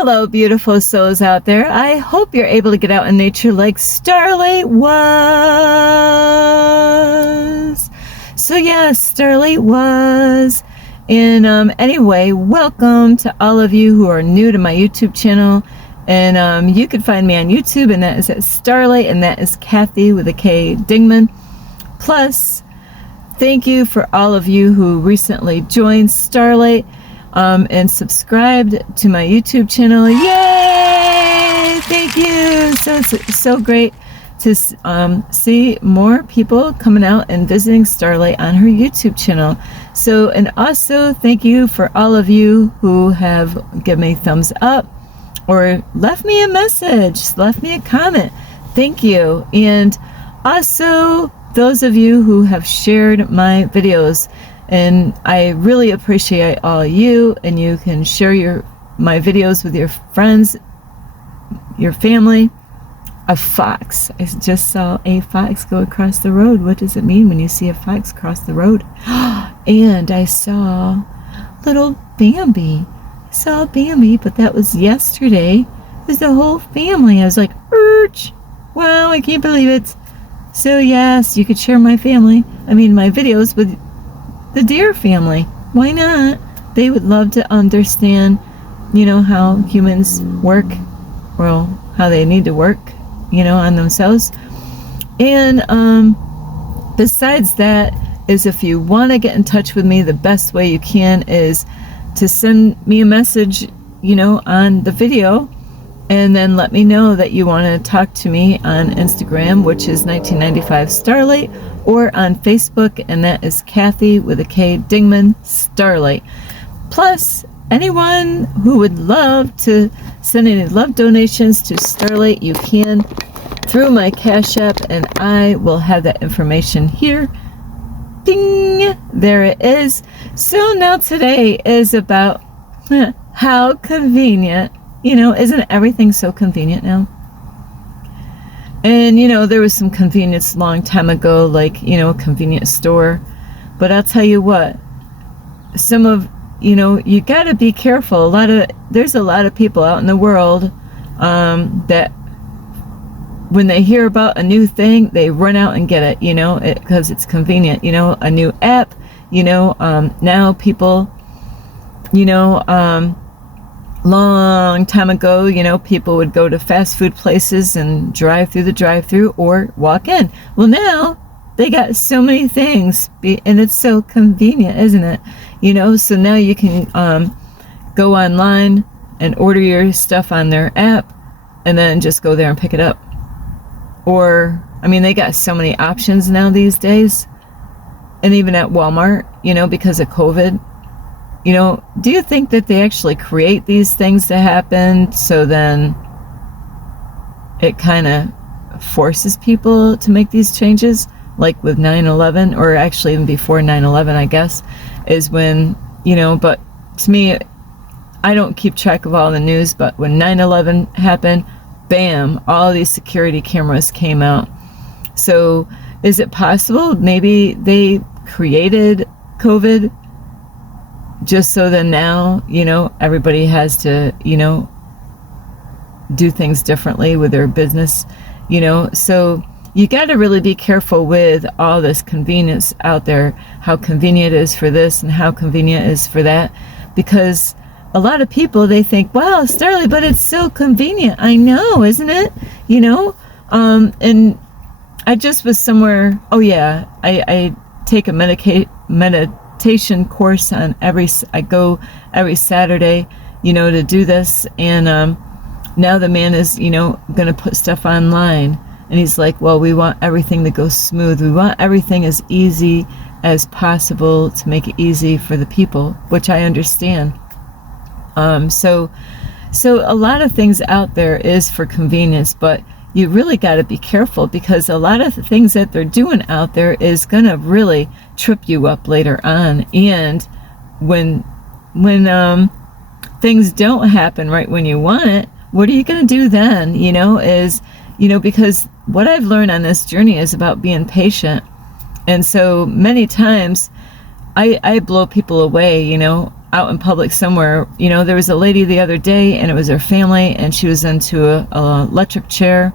Hello, beautiful souls out there. I hope you're able to get out in nature like Starlight was. So yes, Starlight was. And anyway, welcome to all of you who are new to my YouTube channel. And you can find me on YouTube, and that is at Starlight, and that is Kathy with a K Dingman. Plus, thank you for all of you who recently joined Starlight and subscribed to my YouTube channel. Yay! Thank you. So great to see more people coming out and visiting Starlight on her YouTube channel. So, and also thank you for all of you who have given me thumbs up or left me a message, left me a comment. Thank you. And also those of you who have shared my videos, and I really appreciate all you. And you can share my videos with your friends, your family. A fox. I just saw a fox go across the road. What does it mean when you see a fox cross the road? And I saw little Bambi. I saw Bambi, but that was yesterday. It was the whole family. I was like, Urch! Wow, I can't believe it. So yes, you could share my videos with the deer family. Why not? They would love to understand, how humans work, well, how they need to work, on themselves. And besides that, is if you want to get in touch with me, the best way you can is to send me a message, on the video, and then let me know that you want to talk to me on Instagram, which is 1995 Starlight, or on Facebook, and that is Kathy with a K Dingman Starlight. Plus, anyone who would love to send any love donations to Starlight, you can through my Cash App, and I will have that information here. Ding! There it is. So now today is about how convenient. Isn't everything so convenient now? And, there was some convenience a long time ago, like, a convenience store. But I'll tell you what, you got to be careful. There's a lot of people out in the world that when they hear about a new thing, they run out and get it, because it's convenient, a new app, now people, long time ago, people would go to fast food places and drive through the drive-through or walk in. Well, now they got so many things, and it's so convenient, isn't it? So now you can go online and order your stuff on their app, and then just go there and pick it up. Or, they got so many options now these days, and even at Walmart, because of COVID. Do you think that they actually create these things to happen, so then it kind of forces people to make these changes? Like with 9/11, or actually even before 9/11, I guess, is when, but to me, I don't keep track of all the news, but when 9/11 happened, bam, all these security cameras came out. So is it possible maybe they created COVID just so that now, everybody has to, do things differently with their business, so you got to really be careful with all this convenience out there, how convenient it is for this and how convenient it is for that, because a lot of people, they think, wow, Starlight, but it's so convenient. I know, isn't it? And I just was somewhere, I take a meditation course I go every Saturday, to do this. And now the man is, going to put stuff online. And he's like, well, we want everything to go smooth. We want everything as easy as possible to make it easy for the people, which I understand. So a lot of things out there is for convenience, but you really got to be careful, because a lot of the things that they're doing out there is going to really trip you up later on. And when things don't happen right when you want it, what are you going to do then? Because what I've learned on this journey is about being patient. And so many times I blow people away, out in public somewhere. You know, there was a lady the other day, and it was her family, and she was into a electric chair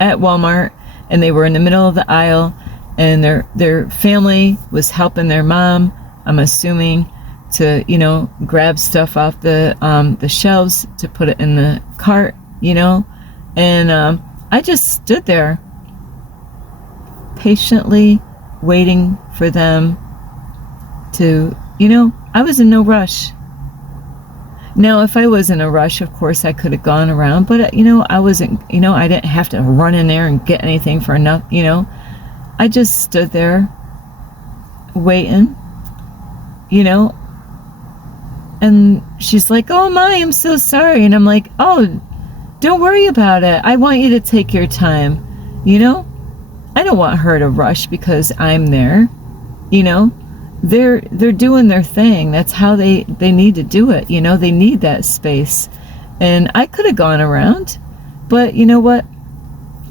at Walmart, and they were in the middle of the aisle, and their family was helping their mom, I'm assuming, to, you know, grab stuff off the shelves to put it in the cart, you know. And I just stood there patiently waiting for them to, you know, I was in no rush. Now, if I was in a rush, of course, I could have gone around, but, you know, I wasn't, you know, I didn't have to run in there and get anything for enough, you know. I just stood there waiting, you know. And she's like, oh my, I'm so sorry. And I'm like, oh, don't worry about it. I want you to take your time, you know. I don't want her to rush because I'm there, you know. They're doing their thing. That's how they need to do it, you know. They need that space. And I could have gone around, but you know what?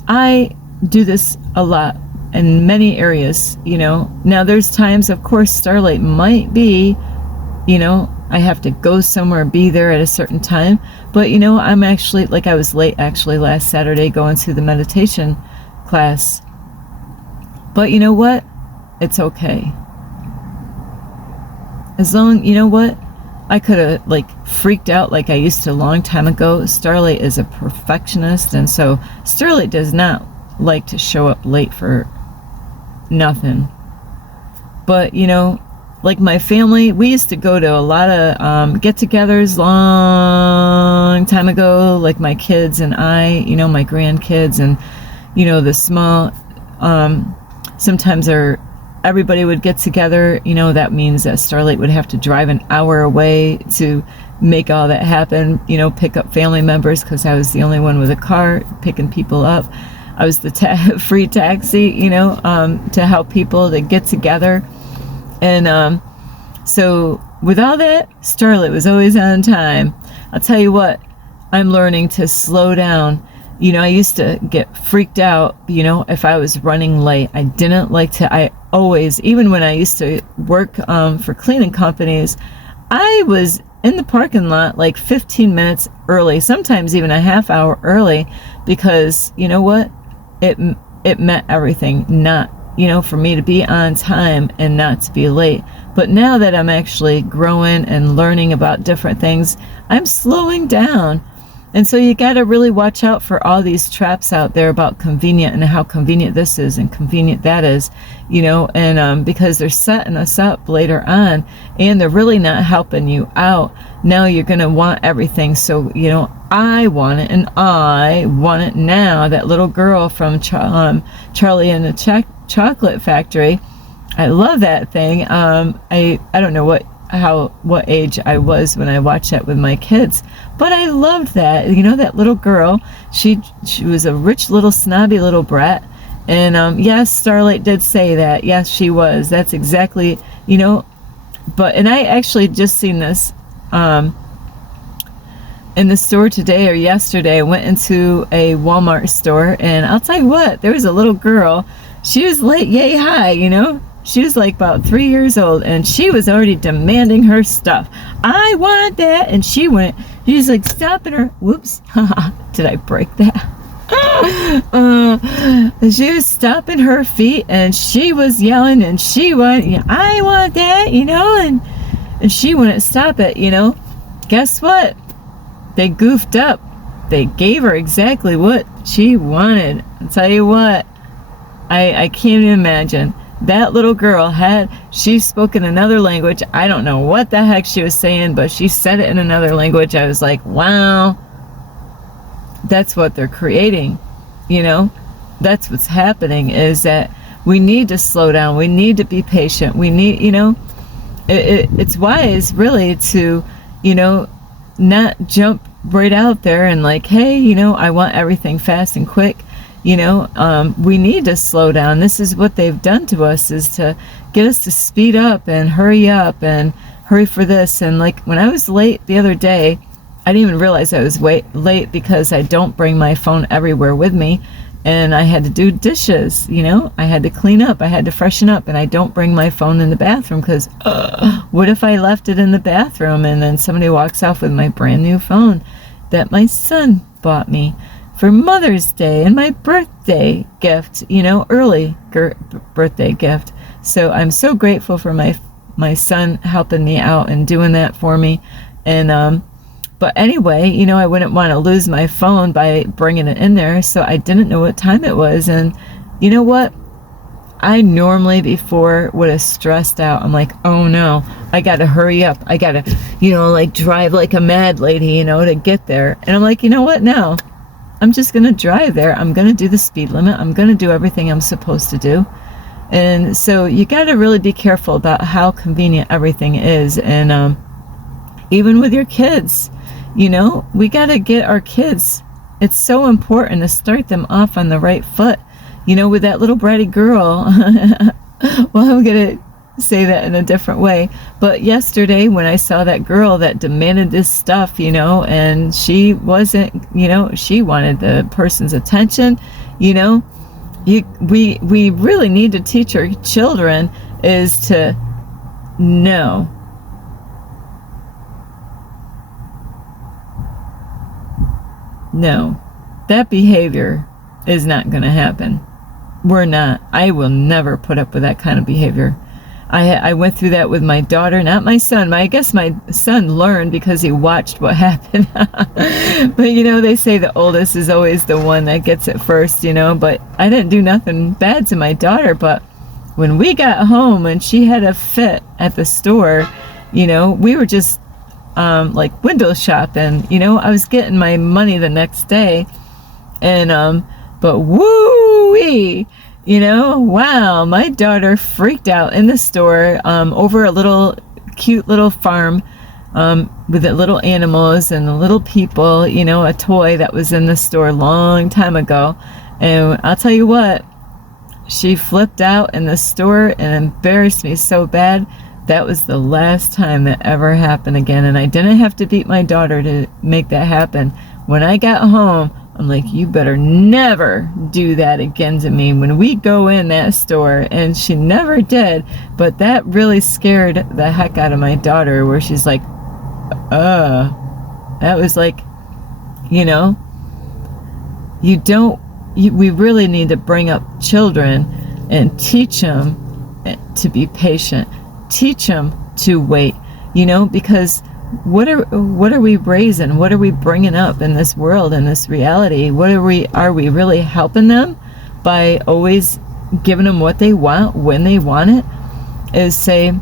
I do this a lot in many areas, you know. Now there's times, of course, Starlight might be, you know, I have to go somewhere, be there at a certain time. But, you know, I'm actually, like, I was late actually last Saturday going to the meditation class. But you know what? It's okay. As long, you know what? I could have, like, freaked out like I used to a long time ago. Starlight is a perfectionist, and so Starlight does not like to show up late for nothing. But, you know, like my family, we used to go to a lot of get-togethers long time ago, like my kids and I, you know, my grandkids, and, you know, the small, sometimes everybody would get together. You know, that means that Starlight would have to drive an hour away to make all that happen, you know, pick up family members, because I was the only one with a car picking people up. I was the free taxi, you know, to help people to get together. And so with all that, Starlight was always on time. I'll tell you what, I'm learning to slow down. You know, I used to get freaked out, you know, if I was running late. I didn't like to, I always, even when I used to work for cleaning companies, I was in the parking lot like 15 minutes early, sometimes even a half hour early, because, you know what, it meant everything, not, you know, for me to be on time and not to be late. But now that I'm actually growing and learning about different things, I'm slowing down. And so you got to really watch out for all these traps out there about convenient and how convenient this is and convenient that is, you know, and because they're setting us up later on, and they're really not helping you out. Now you're going to want everything. So, you know, I want it, and I want it now. That little girl from Charlie and the Chocolate Factory, I love that thing. I don't know what age I was when I watched that with my kids, but I loved that. You know, that little girl, she was a rich little snobby little brat, and yes, Starlight did say that. Yes, she was. That's exactly, you know. And I actually just seen this in the store today or yesterday. I went into a Walmart store, and I'll tell you what, there was a little girl. She was late, yay high, you know. She was like about 3 years old, and she was already demanding her stuff. I want that. And she was like stopping her. Whoops. Did I break that? She was stomping her feet, and she was yelling, and she went, I want that, you know, and she wouldn't stop it, you know. Guess what? They goofed up. They gave her exactly what she wanted. I'll tell you what, I can't even imagine. That little girl she spoke in another language. I don't know what the heck she was saying, but she said it in another language. I was like, wow, that's what they're creating, you know. That's what's happening, is that we need to slow down. We need to be patient. We need, you know, it's wise really to, you know, not jump right out there and like, hey, you know, I want everything fast and quick. You know, we need to slow down. This is what they've done to us, is to get us to speed up and hurry for this. And like when I was late the other day, I didn't even realize I was late because I don't bring my phone everywhere with me. and I had to do dishes, I had to clean up, I had to freshen up, and I don't bring my phone in the bathroom because what if I left it in the bathroom and then somebody walks off with my brand new phone that my son bought me for Mother's Day and my birthday gift, early birthday gift. So I'm so grateful for my son helping me out and doing that for me. And but anyway, I wouldn't want to lose my phone by bringing it in there, so I didn't know what time it was. And you know what? I normally before would have stressed out. I'm like, oh no, I got to hurry up. I got to, drive like a mad lady, to get there. And I'm like, you know what? No, I'm just going to drive there. I'm going to do the speed limit. I'm going to do everything I'm supposed to do. And so you got to really be careful about how convenient everything is. And even with your kids, we got to get our kids. It's so important to start them off on the right foot. With that little bratty girl, well, I'm going to say that in a different way. But yesterday when I saw that girl that demanded this stuff, and she wasn't, she wanted the person's attention, we really need to teach our children is to know. No, that behavior is not going to happen. I will never put up with that kind of behavior. I went through that with my daughter, not my son. I guess my son learned because he watched what happened. But they say the oldest is always the one that gets it first, but I didn't do nothing bad to my daughter. But when we got home and she had a fit at the store, we were just like window shopping. I was getting my money the next day, and but woo-wee, wow, my daughter freaked out in the store over a little cute little farm with the little animals and the little people, a toy that was in the store a long time ago. And I'll tell you what, she flipped out in the store and embarrassed me so bad. That was the last time that ever happened again. And I didn't have to beat my daughter to make that happen. When I got home, I'm like, you better never do that again to me when we go in that store. And she never did. But that really scared the heck out of my daughter, where she's like, that was like, we really need to bring up children and teach them to be patient. Teach them to wait, because what are we raising? What are we bringing up in this world, in this reality? Are we really helping them by always giving them what they want when they want it? Is say,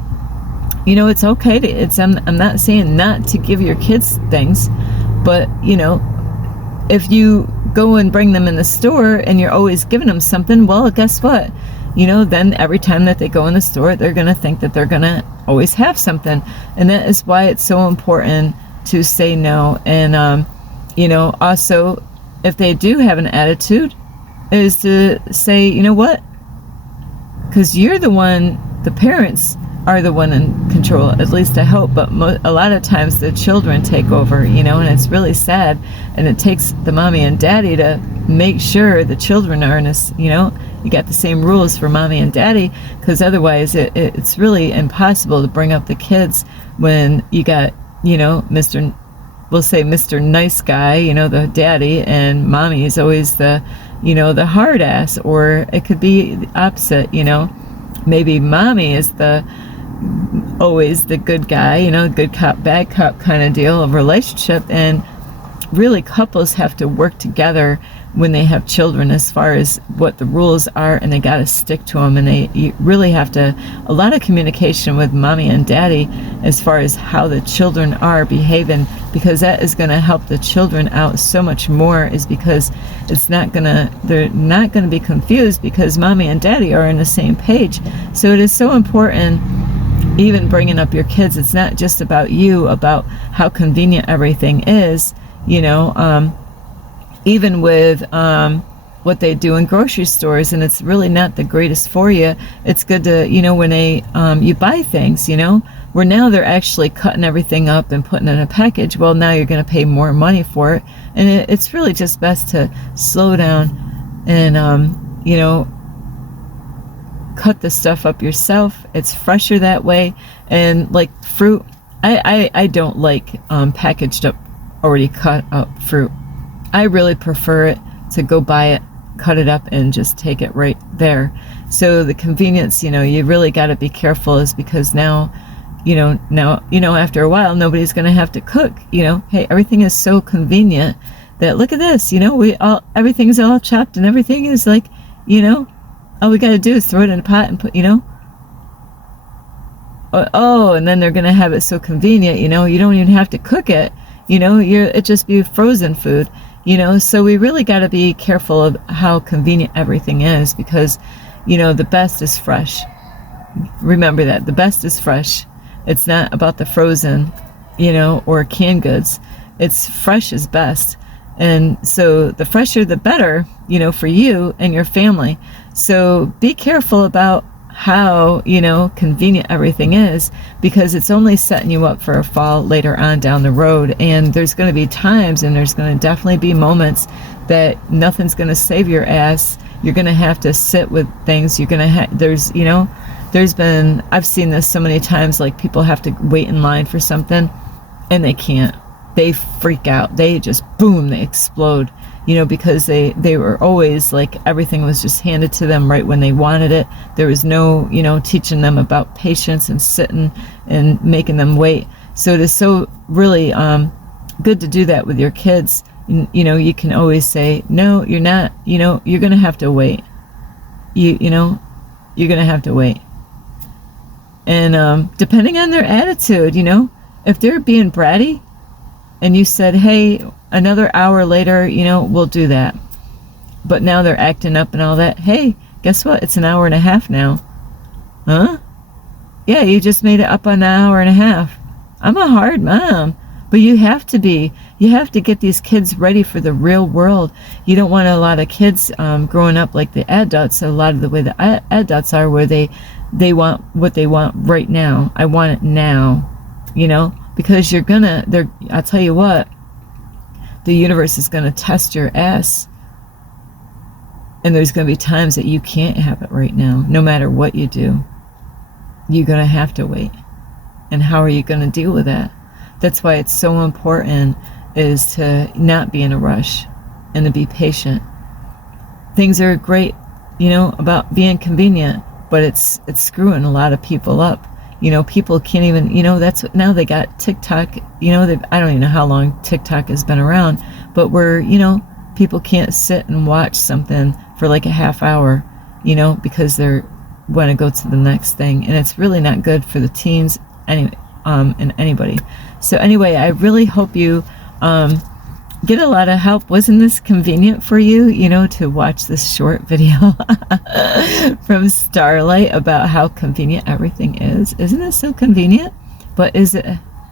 it's okay to, I'm not saying not to give your kids things, but if you go and bring them in the store and you're always giving them something, well, guess what? Then every time that they go in the store, they're going to think that they're going to always have something. And that is why it's so important to say no. And, also, if they do have an attitude, is to say, you know what? Because you're the one, the parents are the one in control, at least I hope. But a lot of times the children take over, and it's really sad. And it takes the mommy and daddy to make sure the children are in this, you got the same rules for mommy and daddy, because otherwise it's really impossible to bring up the kids when you got, we'll say Mr. Nice Guy, the daddy, and mommy is always the, the hard ass. Or it could be the opposite, maybe mommy is always the good guy, good cop, bad cop kind of deal of relationship. And really couples have to work together when they have children as far as what the rules are, and they got to stick to them. And you really have to, a lot of communication with mommy and daddy as far as how the children are behaving, because that is going to help the children out so much more, is because they're not going to be confused because mommy and daddy are on the same page. So it is so important, even bringing up your kids, it's not just about you, about how convenient everything is, even with what they do in grocery stores, and it's really not the greatest for you. It's good to, when you buy things, where now they're actually cutting everything up and putting it in a package. Well, now you're going to pay more money for it, and it's really just best to slow down, and you know, cut the stuff up yourself. It's fresher that way. And like fruit, I don't like packaged up, already cut up fruit. I really prefer it to go buy it, cut it up, and just take it right there. So the convenience, you know, you really got to be careful, is because now after a while nobody's going to have to cook. You know, hey, everything is so convenient that, look at this, you know, everything's all chopped and everything is like, you know, all we got to do is throw it in a pot and put, you know, and then they're going to have it so convenient, you know, you don't even have to cook it, you know, it just be frozen food, you know. So we really got to be careful of how convenient everything is, because, you know, the best is fresh. Remember that, the best is fresh. It's not about the frozen, you know, or canned goods. It's fresh is best. And so the fresher, the better, you know, for you and your family. So be careful about how, you know, convenient everything is, because it's only setting you up for a fall later on down the road. And there's going to be times, and there's going to definitely be moments that nothing's going to save your ass. You're going to have to sit with things. You're going to I've seen this so many times, like people have to wait in line for something and they can't. They freak out. They just, boom, they explode, you know, because they were always like, everything was just handed to them right when they wanted it. There was no, you know, teaching them about patience and sitting and making them wait. So it is so really good to do that with your kids. You know, you can always say, no, you're not, you know, you're going to have to wait. You know, you're going to have to wait. And depending on their attitude, you know, if they're being bratty, and you said, hey, another hour later, you know, we'll do that. But now they're acting up and all that. Hey, guess what? It's an hour and a half now. Huh? Yeah, you just made it up on an hour and a half. I'm a hard mom. But you have to be. You have to get these kids ready for the real world. You don't want a lot of kids growing up like the adults, a lot of the way the adults are, where they want what they want right now. I want it now, you know. Because I'll tell you what, the universe is going to test your ass. And there's going to be times that you can't have it right now, no matter what you do. You're going to have to wait. And how are you going to deal with that? That's why it's so important, is to not be in a rush and to be patient. Things are great, you know, about being convenient, but it's screwing a lot of people up. You know, people can't even, you know, that's what, now they got TikTok, you know, I don't even know how long TikTok has been around, but you know, people can't sit and watch something for like a half hour, you know, because they want to go to the next thing. And it's really not good for the teens anyway, and anybody. So anyway, I really hope you get a lot of help. Wasn't this convenient for you, you know, to watch this short video from Starlight about how convenient everything is? Isn't it so convenient? But is it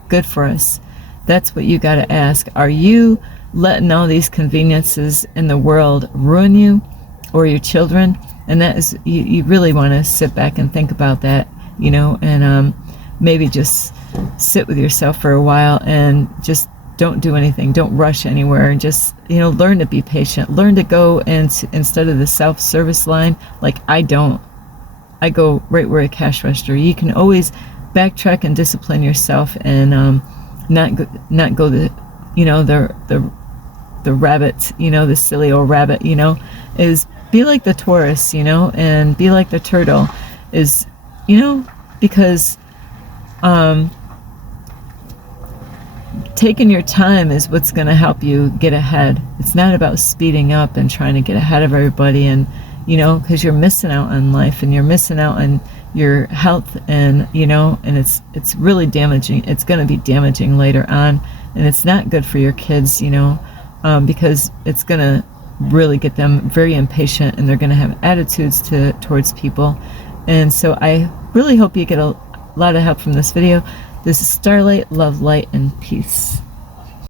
good for us? That's what you got to ask. Are you letting all these conveniences in the world ruin you or your children? And that is, you really want to sit back and think about that, you know, and maybe just sit with yourself for a while and just don't do anything. Don't rush anywhere, and just, you know, learn to be patient. Learn to go and instead of the self-service line, like I go right where a cash register. You can always backtrack and discipline yourself, and not go the, you know, the rabbit, you know, the silly old rabbit, you know, is be like the Taurus, you know, and be like the turtle, is, you know, because taking your time is what's going to help you get ahead. It's not about speeding up and trying to get ahead of everybody, and, you know, because you're missing out on life, and you're missing out on your health, and, you know, and it's really damaging. It's going to be damaging later on, and it's not good for your kids, you know, because it's going to really get them very impatient, and they're going to have attitudes towards people. And so I really hope you get a lot of help from this video. This is Starlight. Love, light, and peace.